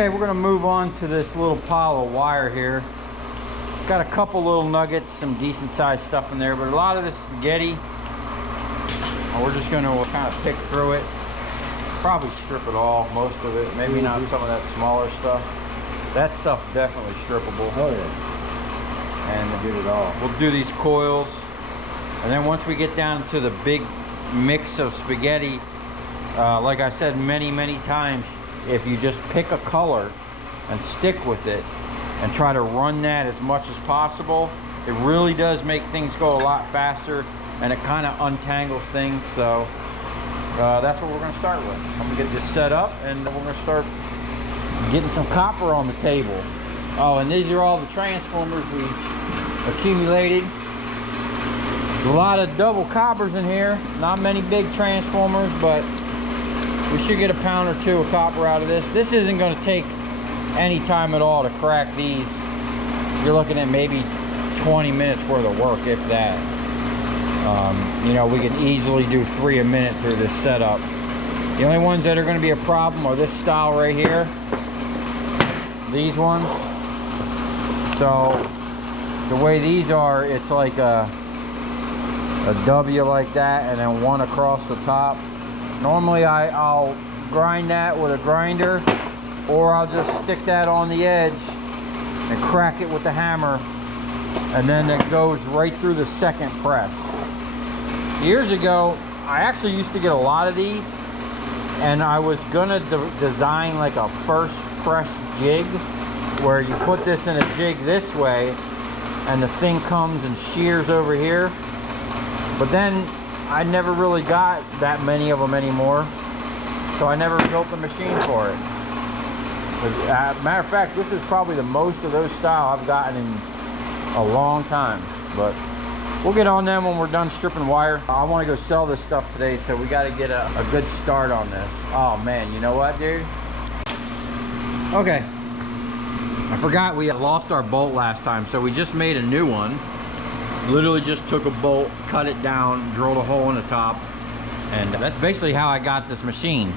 Okay, we're gonna move on to this little pile of wire here. Got a couple little nuggets, some decent sized stuff in there, but a lot of this spaghetti, we're just gonna kind of pick through it. Probably strip it all, most of it. Maybe not some of that smaller stuff. That stuff definitely strippable. Oh yeah. And get it all. We'll do these coils, and then once we get down to the big mix of spaghetti, like I said many times, if you just pick a color and stick with it and try to run that as much as possible, it really does make things go a lot faster, and it kind of untangles things. So that's what we're going to start with. I'm going to get this set up, and we're going to start getting some copper on the table. Oh, and these are all the transformers we accumulated. There's a lot of double coppers in here. Not many big transformers, but we should get a pound or two of copper out of this. This isn't going to take any time at all to crack these. You're looking at maybe 20 minutes worth of work, if that. You know, we can easily do 3 a minute through this setup. The only ones that are going to be a problem are this style right here. These ones. So the way these are, it's like a W like that, and then one across the top. Normally I'll grind that with a grinder, or I'll just stick that on the edge and crack it with the hammer, and then it goes right through the second press. Years ago, I actually used to get a lot of these, and I was gonna design like a first press jig, where you put this in a jig this way, and the thing comes and shears over here. But then I never really got that many of them anymore, so I never built the machine for it. But, matter of fact, this is probably the most of those style I've gotten in a long time. But we'll get on them when we're done stripping wire. I want to go sell this stuff today, so we got to get a good start on this. Oh man, you know what, dude? Okay, I forgot we lost our bolt last time, so we just made a new one. Literally just took a bolt, cut it down, drilled a hole in the top, and that's basically how I got this machine.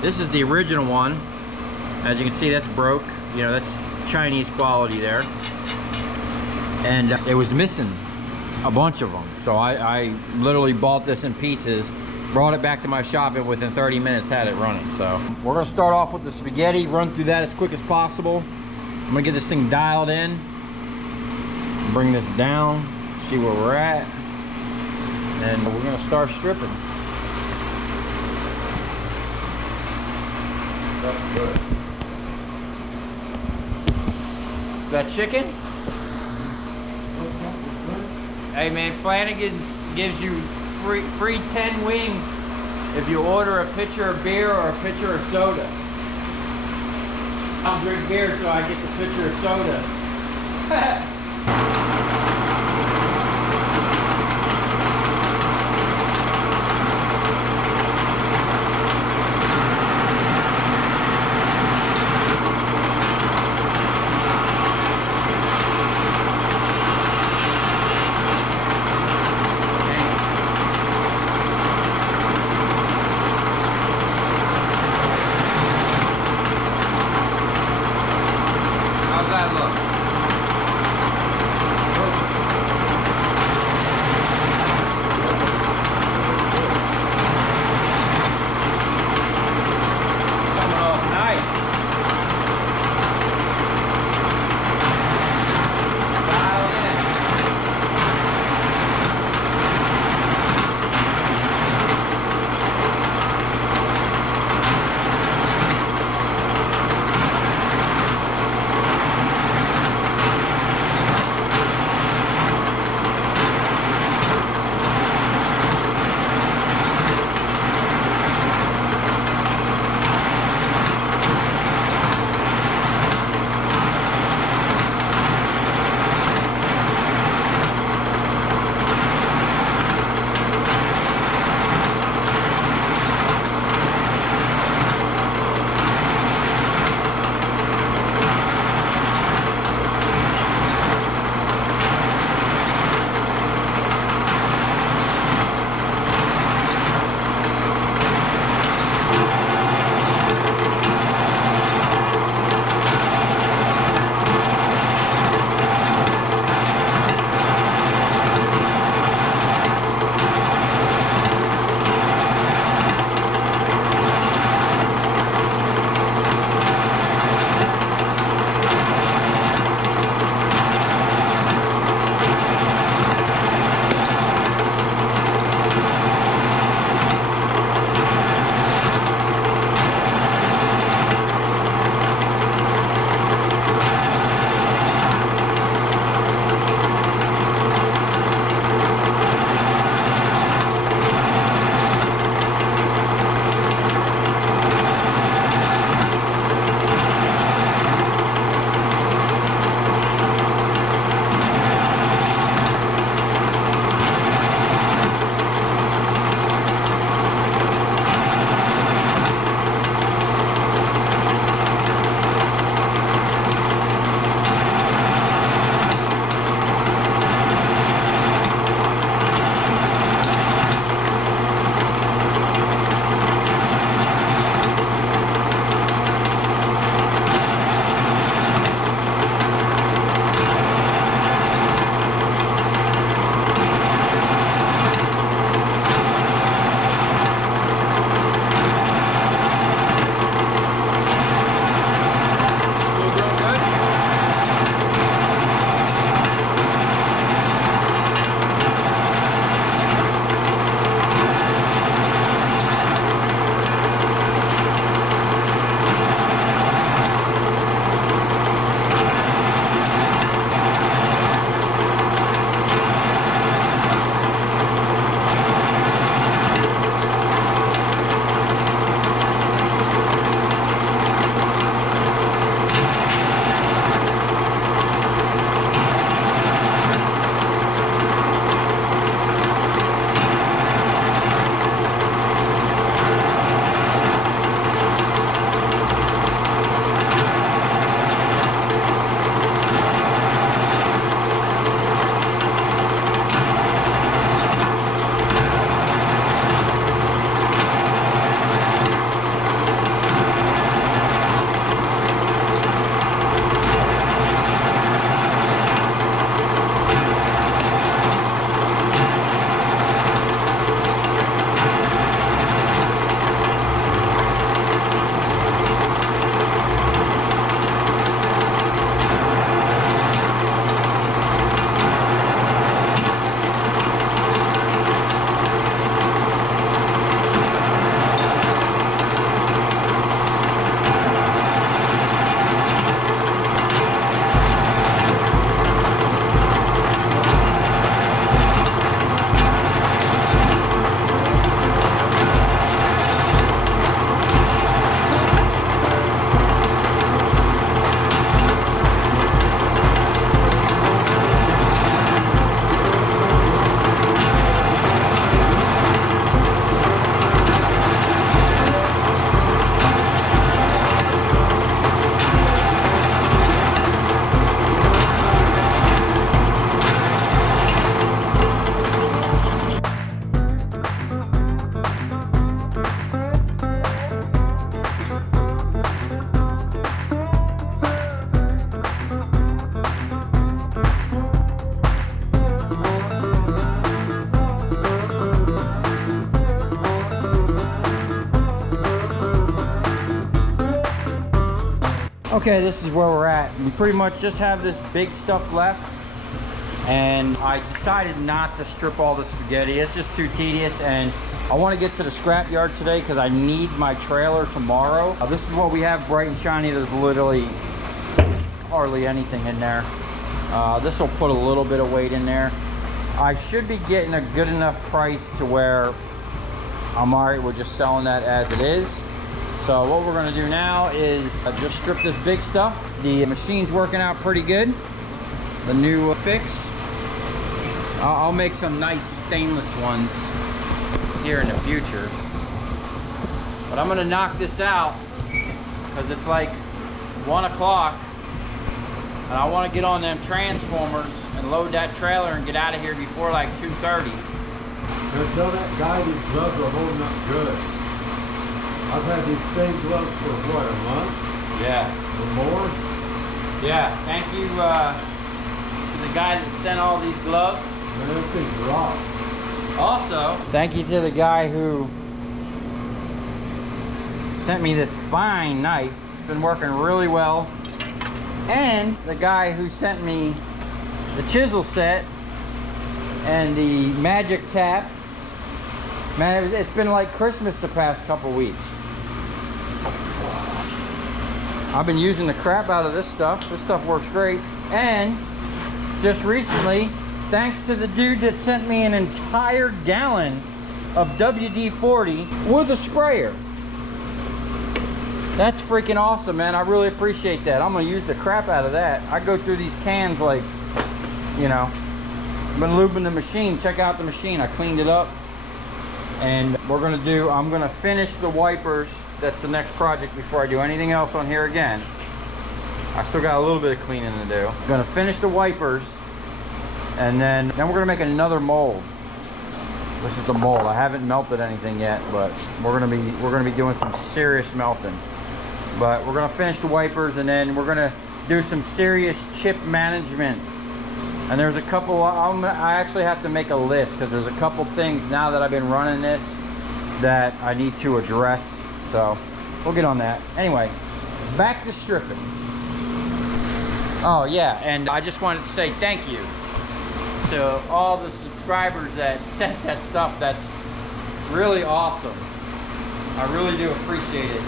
This is the original one. As you can see, that's broke. You know, that's Chinese quality there. And it was missing a bunch of them. So I literally bought this in pieces, brought it back to my shop, and within 30 minutes had it running. So we're gonna start off with the spaghetti, run through that as quick as possible. I'm gonna get this thing dialed in, bring this down, see where we're at, and we're gonna start stripping. That's good. Got chicken? Hey man, Flanagan's gives you free 10 wings if you order a pitcher of beer or a pitcher of soda. I don't drink beer, so I get the pitcher of soda. Okay, this is where we're at. We pretty much just have this big stuff left, and I decided not to strip all the spaghetti. It's just too tedious, and I want to get to the scrapyard today because I need my trailer tomorrow. This is what we have bright and shiny. There's literally hardly anything in there. This will put a little bit of weight in there. I should be getting a good enough price to where I'm alright with just selling that as it is. So what we're going to do now is just strip this big stuff. The machine's working out pretty good. The new fix. I'll make some nice stainless ones here in the future. But I'm going to knock this out because it's like 1 o'clock. And I want to get on them transformers and load that trailer and get out of here before like 2:30. Tell that guy these gloves are holding up good. I've had these same gloves for what, a month? Yeah. Or more? Yeah. Thank you to the guy that sent all these gloves. Man, those things rock. Also, thank you to the guy who sent me this fine knife. It's been working really well. And the guy who sent me the chisel set and the magic tap. Man, it's been like Christmas the past couple weeks. I've been using the crap out of this stuff. This stuff works great. And just recently, thanks to the dude that sent me an entire gallon of WD-40 with a sprayer. That's freaking awesome, man. I really appreciate that. I'm gonna use the crap out of that. I go through these cans like, you know, I've been lubing the machine. Check out the machine. I cleaned it up. And I'm gonna finish the wipers. That's the next project before I do anything else on here again. I still got a little bit of cleaning to do. I'm gonna finish the wipers, and then we're gonna make another mold. This is the mold. I haven't melted anything yet, but we're gonna be doing some serious melting. But we're gonna finish the wipers, and then we're gonna do some serious chip management. And there's a couple, I actually have to make a list because there's a couple things now that I've been running this that I need to address. So we'll get on that. Anyway, back to stripping. Oh yeah, and I just wanted to say thank you to all the subscribers that sent that stuff. That's really awesome. I really do appreciate it.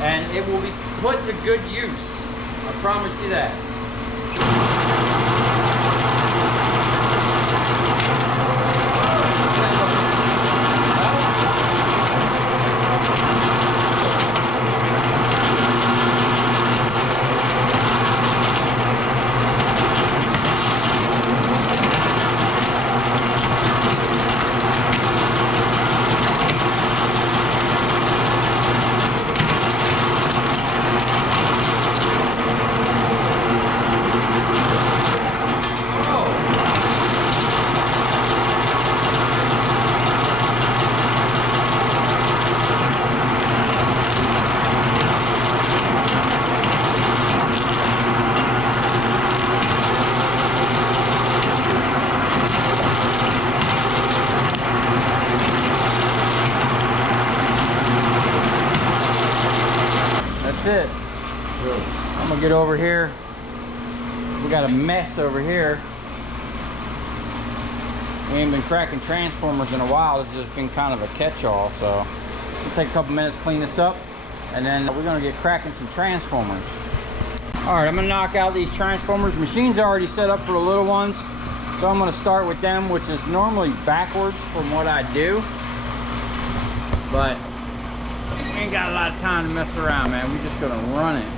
And it will be put to good use. I promise you that. It. Good. I'm gonna get over here. We got a mess over here. We ain't been cracking transformers in a while. This has just been kind of a catch-all. So we'll take a couple minutes, clean this up, and then we're gonna get cracking some transformers. All right, I'm gonna knock out these transformers. The machine's already set up for the little ones, so I'm gonna start with them, which is normally backwards from what I do, but ain't got a lot of time to mess around, man. We're just gonna run it.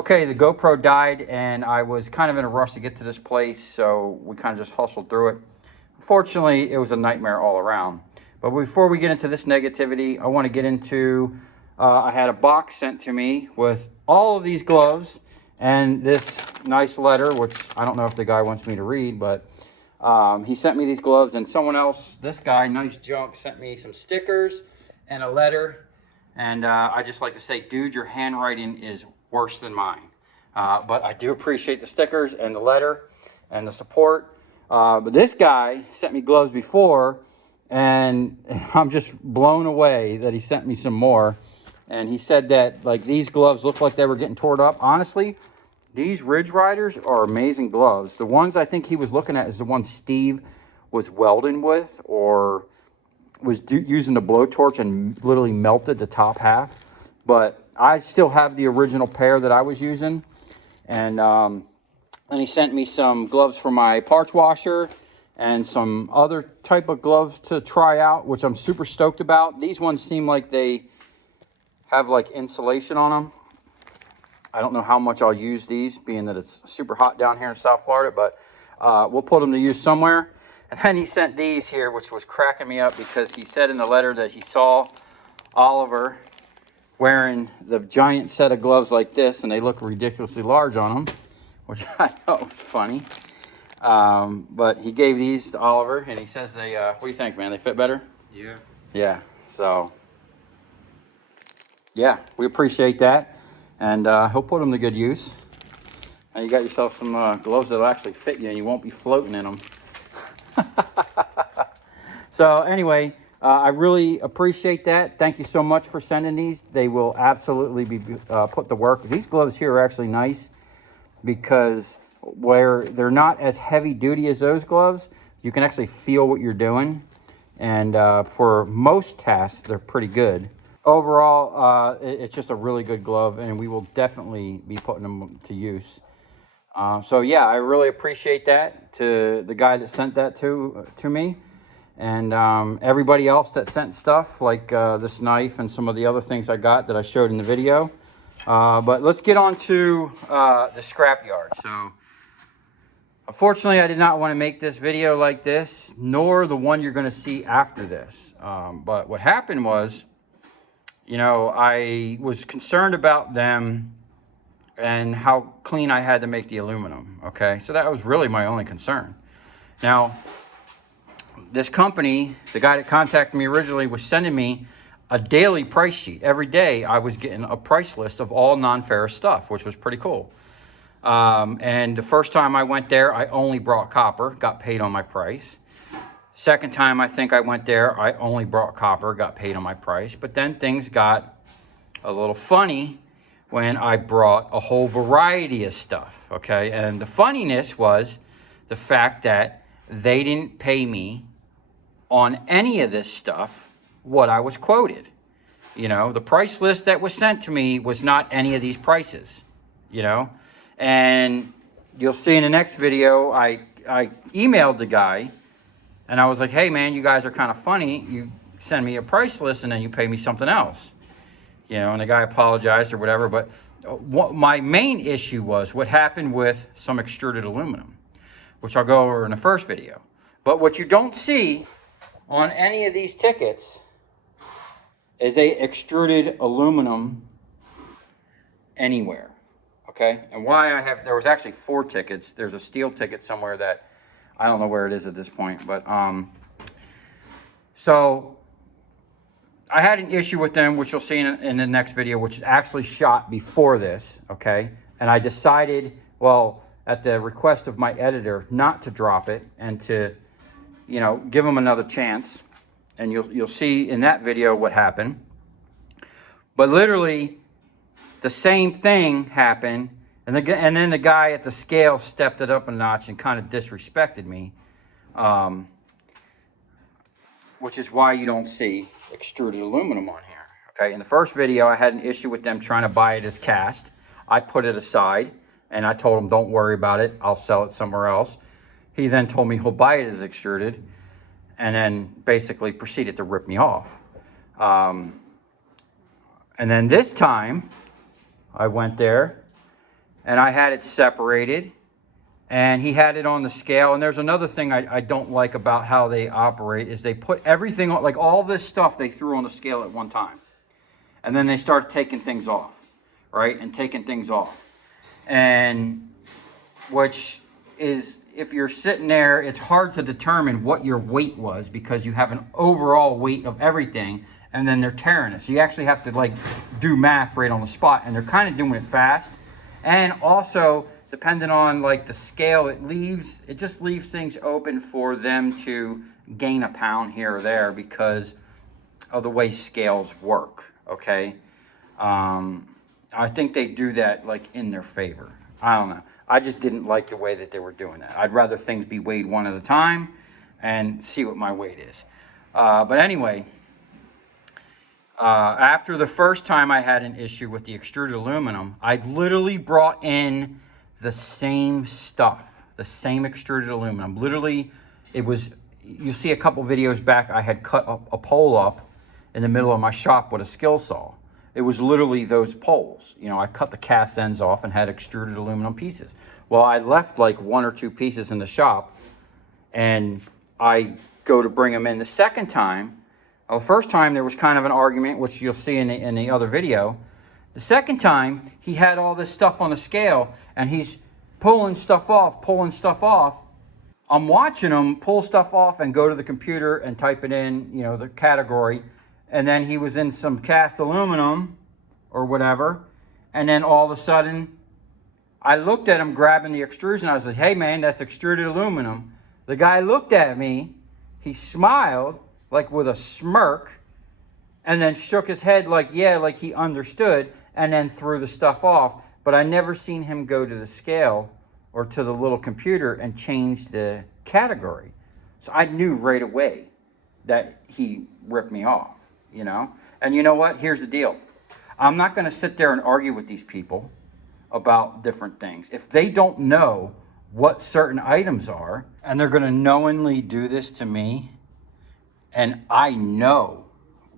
Okay, the GoPro died and I was kind of in a rush to get to this place, so we kind of just hustled through it. Fortunately, it was a nightmare all around. But before we get into this negativity, I want to get into, I had a box sent to me with all of these gloves and this nice letter, which I don't know if the guy wants me to read, but he sent me these gloves, and someone else, this guy, Nice Junk, sent me some stickers and a letter. And I just like to say, dude, your handwriting is worse than mine. But I do appreciate the stickers and the letter and the support. But this guy sent me gloves before, and I'm just blown away that he sent me some more. And he said that like these gloves look like they were getting torn up. Honestly, these Ridge Riders are amazing gloves. The ones I think he was looking at is the ones Steve was welding with, or was using the blowtorch and literally melted the top half. But I still have the original pair that I was using. And he sent me some gloves for my parts washer and some other type of gloves to try out, which I'm super stoked about. These ones seem like they have like insulation on them. I don't know how much I'll use these, being that it's super hot down here in South Florida, but we'll put them to use somewhere. And then he sent these here, which was cracking me up, because he said in the letter that he saw Oliver wearing the giant set of gloves like this, and they look ridiculously large on him, which I thought was funny. But he gave these to Oliver, and he says they, what do you think, man? They fit better? Yeah. Yeah, so, yeah, we appreciate that. And he'll put them to good use. Now you got yourself some gloves that'll actually fit you, and you won't be floating in them. So anyway, I really appreciate that. Thank you so much for sending these. They will absolutely be put to work. These gloves here are actually nice because where they're not as heavy duty as those gloves, you can actually feel what you're doing. And for most tasks, they're pretty good. Overall, it's just a really good glove, and we will definitely be putting them to use. So yeah, I really appreciate that, to the guy that sent that to me, and everybody else that sent stuff like this knife and some of the other things I got that I showed in the video. But let's get on to the scrapyard. So unfortunately, I did not want to make this video like this, nor the one you're going to see after this. But what happened was, you know, I was concerned about them and how clean I had to make the aluminum, okay? So that was really my only concern. Now, this company, the guy that contacted me originally, was sending me a daily price sheet. Every day I was getting a price list of all non-ferrous stuff, which was pretty cool. And the first time I went there, I only brought copper, got paid on my price. Second time I think I went there, I only brought copper, got paid on my price. But then things got a little funny when I brought a whole variety of stuff, okay? And the funniness was the fact that they didn't pay me on any of this stuff what I was quoted. You know, the price list that was sent to me was not any of these prices, you know? And you'll see in the next video, I emailed the guy, and I was like, hey man, you guys are kind of funny. You send me a price list and then you pay me something else. You know, and the guy apologized or whatever. But what my main issue was what happened with some extruded aluminum, which I'll go over in the first video. But what you don't see on any of these tickets is a extruded aluminum anywhere. Okay, and why I have, there was actually 4 tickets. There's a steel ticket somewhere that I don't know where it is at this point, but so I had an issue with them, which you'll see in the next video, which is actually shot before this, okay? And I decided, well, at the request of my editor, not to drop it and to, you know, give them another chance. And you'll see in that video what happened. But literally, the same thing happened, and then the guy at the scale stepped it up a notch and kind of disrespected me, which is why you don't see extruded aluminum on here. Okay, in the first video, I had an issue with them trying to buy it as cast. I put it aside, and I told him, don't worry about it, I'll sell it somewhere else. He then told me he'll buy it as extruded, and then basically proceeded to rip me off. And then this time, I went there, and I had it separated, and he had it on the scale. And there's another thing I don't like about how they operate is they put everything on, like all this stuff they threw on the scale at one time. And then they start taking things off, right? And taking things off. And which is, if you're sitting there, it's hard to determine what your weight was because you have an overall weight of everything, and then they're tearing it. So you actually have to like do math right on the spot, and they're kind of doing it fast. And also, depending on like the scale it just leaves things open for them to gain a pound here or there because of the way scales work, okay? I think they do that like in their favor. I don't know. I just didn't like the way that they were doing that. I'd rather things be weighed one at a time and see what my weight is. But anyway, after the first time I had an issue with the extruded aluminum, I literally brought in the same stuff, the same extruded aluminum. Literally, it was, you see a couple videos back, I had cut a pole up in the middle of my shop with a skill saw. It was literally those poles. You know, I cut the cast ends off and had extruded aluminum pieces. Well, I left like 1 or 2 pieces in the shop, and I go to bring them in the second time. Well, the first time there was kind of an argument, which you'll see in the other video. The second time, he had all this stuff on the scale, and he's pulling stuff off. I'm watching him pull stuff off and go to the computer and type it in, you know, the category. And then he was in some cast aluminum or whatever. And then all of a sudden, I looked at him grabbing the extrusion. I was like, hey man, that's extruded aluminum. The guy looked at me. He smiled like with a smirk and then shook his head like, yeah, like he understood, and then threw the stuff off. But I never seen him go to the scale or to the little computer and change the category. So I knew right away that he ripped me off. You know, and you know what? Here's the deal. I'm not going to sit there and argue with these people about different things. If they don't know what certain items are, and they're going to knowingly do this to me, and I know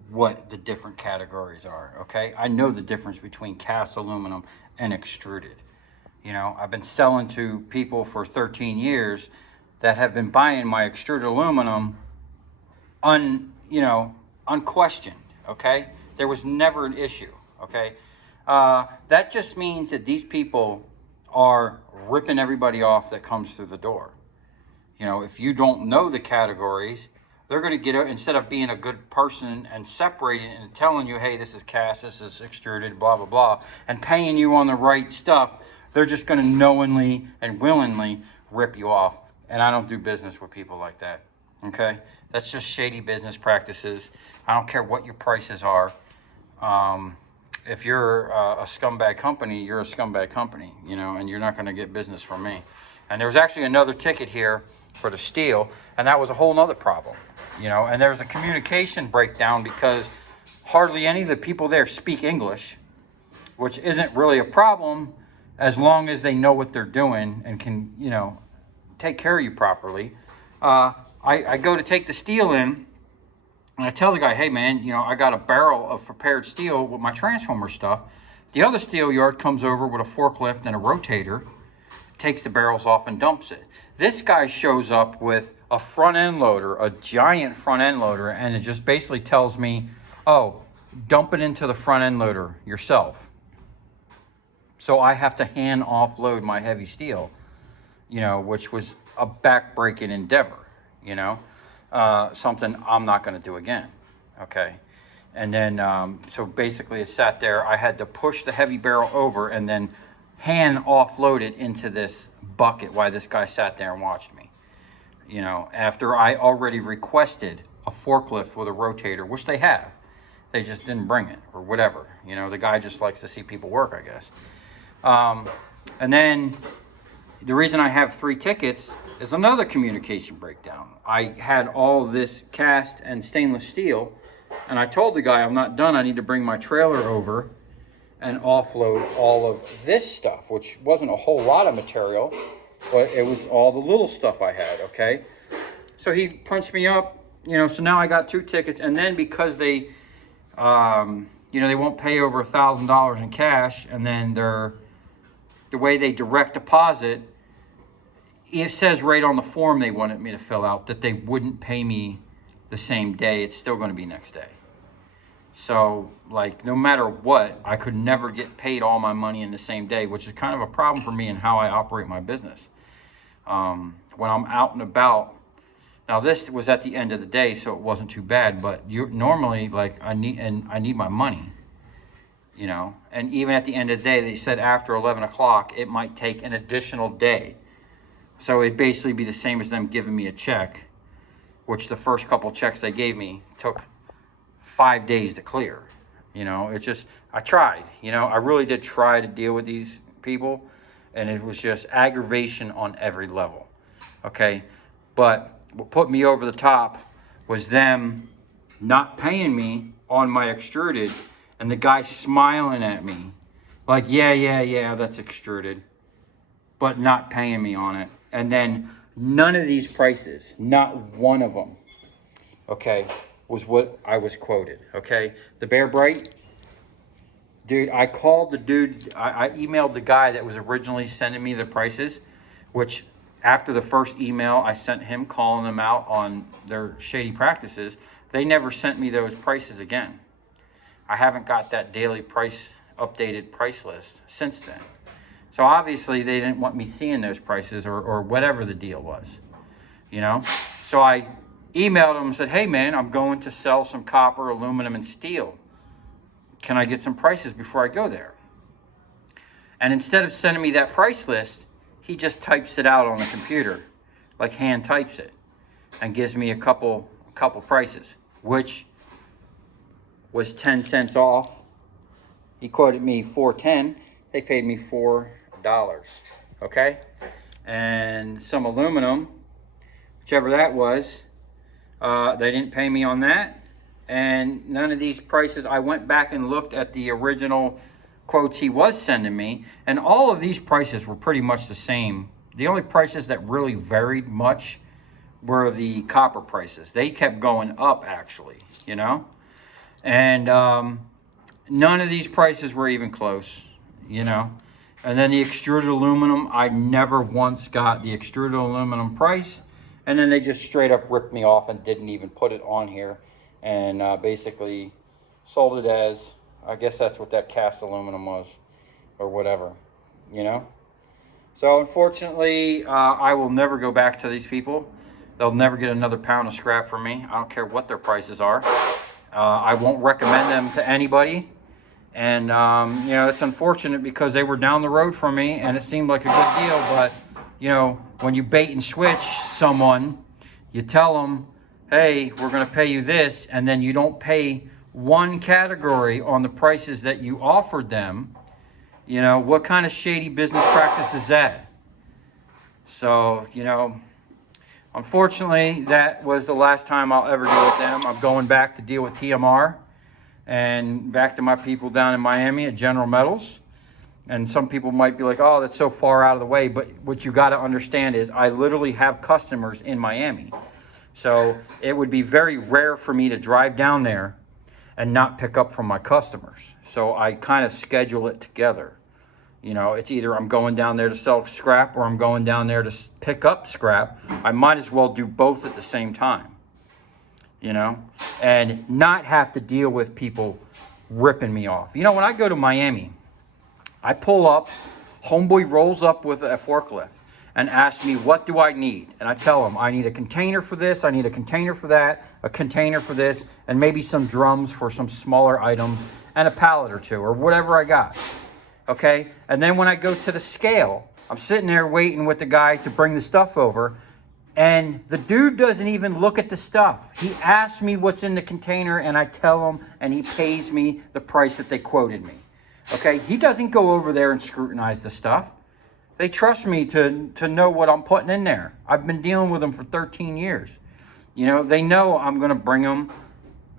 what the different categories are, okay? I know the difference between cast aluminum and extruded. You know, I've been selling to people for 13 years that have been buying my extruded aluminum unquestioned, okay? There was never an issue, okay? That just means that these people are ripping everybody off that comes through the door. You know, if you don't know the categories, they're going to get, instead of being a good person and separating and telling you, hey, this is cast, this is extruded, blah, blah, blah, and paying you on the right stuff, they're just going to knowingly and willingly rip you off. And I don't do business with people like that, okay? That's just shady business practices. I don't care what your prices are. If you're a scumbag company, you're a scumbag company, you know, and you're not going to get business from me. And there was actually another ticket here for the steel, and that was a whole nother problem, you know. And there's a communication breakdown because hardly any of the people there speak English, which isn't really a problem as long as they know what they're doing and can, you know, take care of you properly. I go to take the steel in, and I tell the guy, hey man, you know, I got a barrel of prepared steel with my transformer stuff. The other steel yard comes over with a forklift and a rotator, takes the barrels off and dumps it. This guy shows up with a front end loader, a giant front end loader, and it just basically tells me, oh, dump it into the front end loader yourself. So I have to hand offload my heavy steel, you know, which was a back-breaking endeavor, you know. Something I'm not going to do again, okay? And then, so basically it sat there. I had to push the heavy barrel over and then hand offload it into this bucket while this guy sat there and watched me. You know, after I already requested a forklift with a rotator, which they have. They just didn't bring it or whatever. You know, the guy just likes to see people work, I guess. And then the reason I have 3 tickets is another communication breakdown. I had all this cast and stainless steel, and I told the guy I'm not done. I need to bring my trailer over and offload all of this stuff, which wasn't a whole lot of material, but it was all the little stuff I had, okay? So he punched me up, you know, so now I got 2 tickets, and then because they, you know, they won't pay over $1,000 in cash, and then they're the way they direct deposit, it says right on the form they wanted me to fill out that they wouldn't pay me the same day. It's still going to be next day. So, like, no matter what, I could never get paid all my money in the same day, which is kind of a problem for me in how I operate my business. When I'm out and about, now this was at the end of the day, so it wasn't too bad, but normally, like, I need my money, you know, and even at the end of the day, they said after 11 o'clock, it might take an additional day. So it'd basically be the same as them giving me a check, which the first couple checks they gave me took 5 days to clear. You know, it's just, I tried, you know, I really did try to deal with these people, and it was just aggravation on every level. Okay. But what put me over the top was them not paying me on my extruded, and the guy smiling at me like, yeah, that's extruded, but not paying me on it. And then none of these prices, not one of them, okay, was what I was quoted, okay? The Bear Bright, dude, I called the dude, I emailed the guy that was originally sending me the prices, which after the first email I sent him calling them out on their shady practices, they never sent me those prices again. I haven't got that daily price, updated price list since then. So obviously they didn't want me seeing those prices or whatever the deal was, you know? So I emailed him and said, hey man, I'm going to sell some copper, aluminum, and steel. Can I get some prices before I go there? And instead of sending me that price list, he just types it out on the computer, like hand types it, and gives me a couple prices, which was 10 cents off. He quoted me $4.10. They paid me $4, okay? And some aluminum, whichever that was, they didn't pay me on that. And none of these prices, I went back and looked at the original quotes he was sending me, and all of these prices were pretty much the same. The only prices that really varied much were the copper prices. They kept going up, actually, you know? And none of these prices were even close, you know? And then the extruded aluminum, I never once got the extruded aluminum price. And then they just straight up ripped me off and didn't even put it on here, and basically sold it as, I guess that's what that cast aluminum was, or whatever, you know? So unfortunately, I will never go back to these people. They'll never get another pound of scrap from me. I don't care what their prices are. I won't recommend them to anybody. And, you know, it's unfortunate because they were down the road from me and it seemed like a good deal. But, you know, when you bait and switch someone, you tell them, hey, we're going to pay you this, and then you don't pay one category on the prices that you offered them. You know, what kind of shady business practice is that? So, you know, unfortunately, that was the last time I'll ever deal with them. I'm going back to deal with TMR and back to my people down in Miami at General Metals. And some people might be like, oh, that's so far out of the way. But what you got to understand is I literally have customers in Miami. So it would be very rare for me to drive down there and not pick up from my customers. So I kind of schedule it together. You know, it's either I'm going down there to sell scrap or I'm going down there to pick up scrap. I might as well do both at the same time, you know, and not have to deal with people ripping me off. You know, when I go to Miami, I pull up, homeboy rolls up with a forklift and asks me, what do I need? And I tell him, I need a container for this, I need a container for that, a container for this, and maybe some drums for some smaller items, and a pallet or two, or whatever I got. Okay? And then when I go to the scale, I'm sitting there waiting with the guy to bring the stuff over, and the dude doesn't even look at the stuff. He asks me what's in the container, and I tell him, and he pays me the price that they quoted me. Okay? He doesn't go over there and scrutinize the stuff. They trust me to know what I'm putting in there. I've been dealing with them for 13 years. You know, they know I'm going to bring them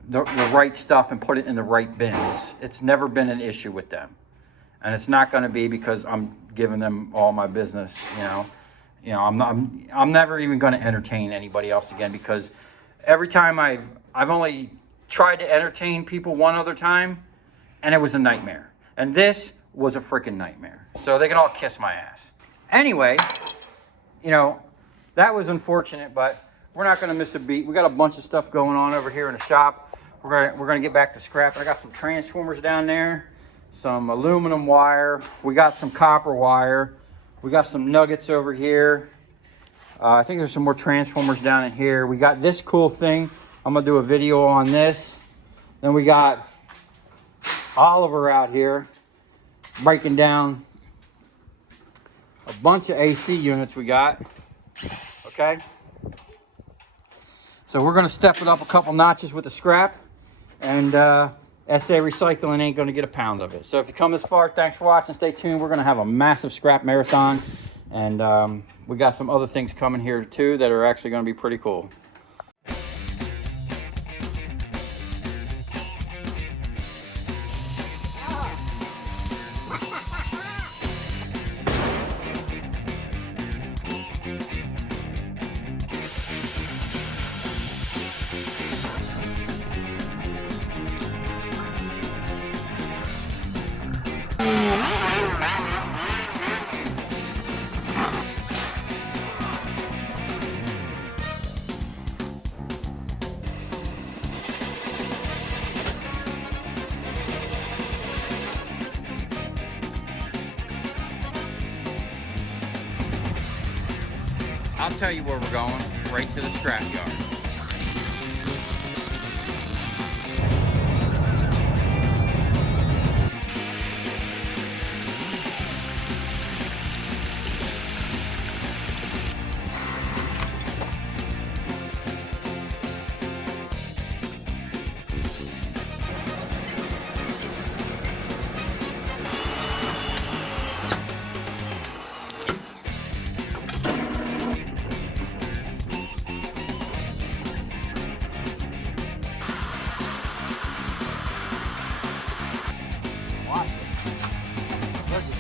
the right stuff and put it in the right bins. It's never been an issue with them. And it's not going to be because I'm giving them all my business, you know. I'm never even going to entertain anybody else again, because every time I've only tried to entertain people one other time, and it was a nightmare. And this was a freaking nightmare. So they can all kiss my ass. Anyway, you know, that was unfortunate, but we're not gonna miss a beat. We got a bunch of stuff going on over here in the shop. We're gonna get back to scrap. I got some transformers down there, some aluminum wire. We got some copper wire. We got some nuggets over here. I think there's some more transformers down in here. We got this cool thing. I'm gonna do a video on this. Then we got Oliver out here breaking down a bunch of AC units we got. Okay. So we're gonna step it up a couple notches with the scrap, and SA Recycling ain't gonna get a pound of it. So if you come this far, thanks for watching. Stay tuned. We're gonna have a massive scrap marathon, and we got some other things coming here too that are actually gonna be pretty cool. I'll tell you where we're going, right to the scrapyard.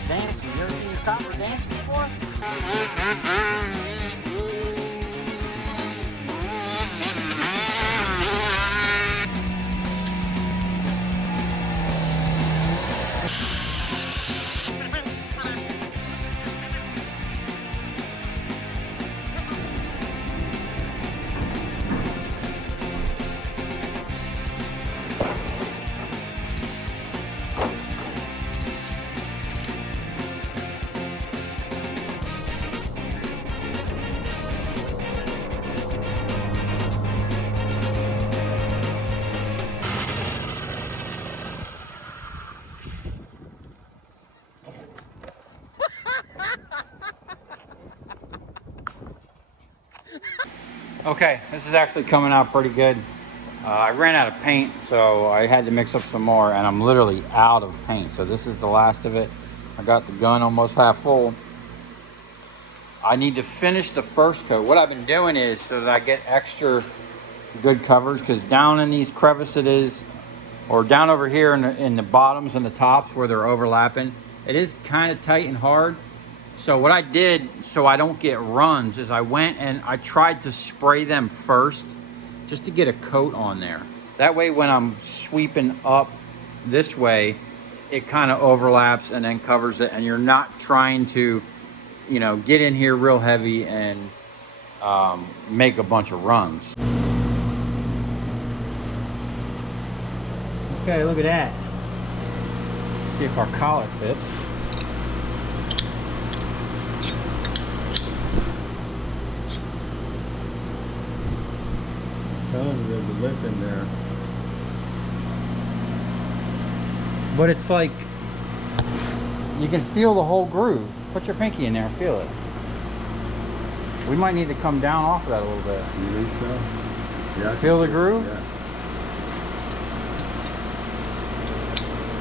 Dancing. You ever seen your copper dance before? Okay, this is actually coming out pretty good. I ran out of paint, so I had to mix up some more, and I'm literally out of paint. So this is the last of it. I got the gun almost half full. I need to finish the first coat. What I've been doing is so that I get extra good coverage, because down in these crevices, or down over here in the bottoms and the tops where they're overlapping, it is kind of tight and hard. So what I did, so I don't get runs, is I went and I tried to spray them first just to get a coat on there. That way when I'm sweeping up this way, it kind of overlaps and then covers it, and you're not trying to, you know, get in here real heavy and make a bunch of runs. Okay, look at that. Let's see if our collar fits. There's a lip in there. But it's like, you can feel the whole groove. Put your pinky in there and feel it. We might need to come down off of that a little bit. You think so? Yeah. Feel the groove? Yeah.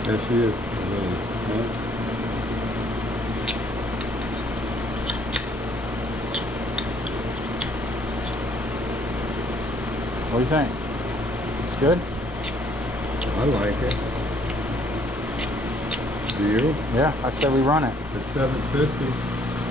There she is. Yeah. What do you think? It's good? I like it. Do you? Yeah, I said we run it. It's $7.50.